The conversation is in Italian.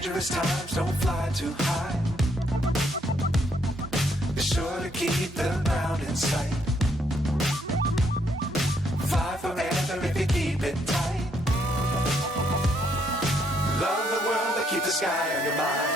dangerous times, don't fly too high. Be sure to keep the ground in sight. Fly forever if you keep it tight. Love the world, but keep the sky on your mind.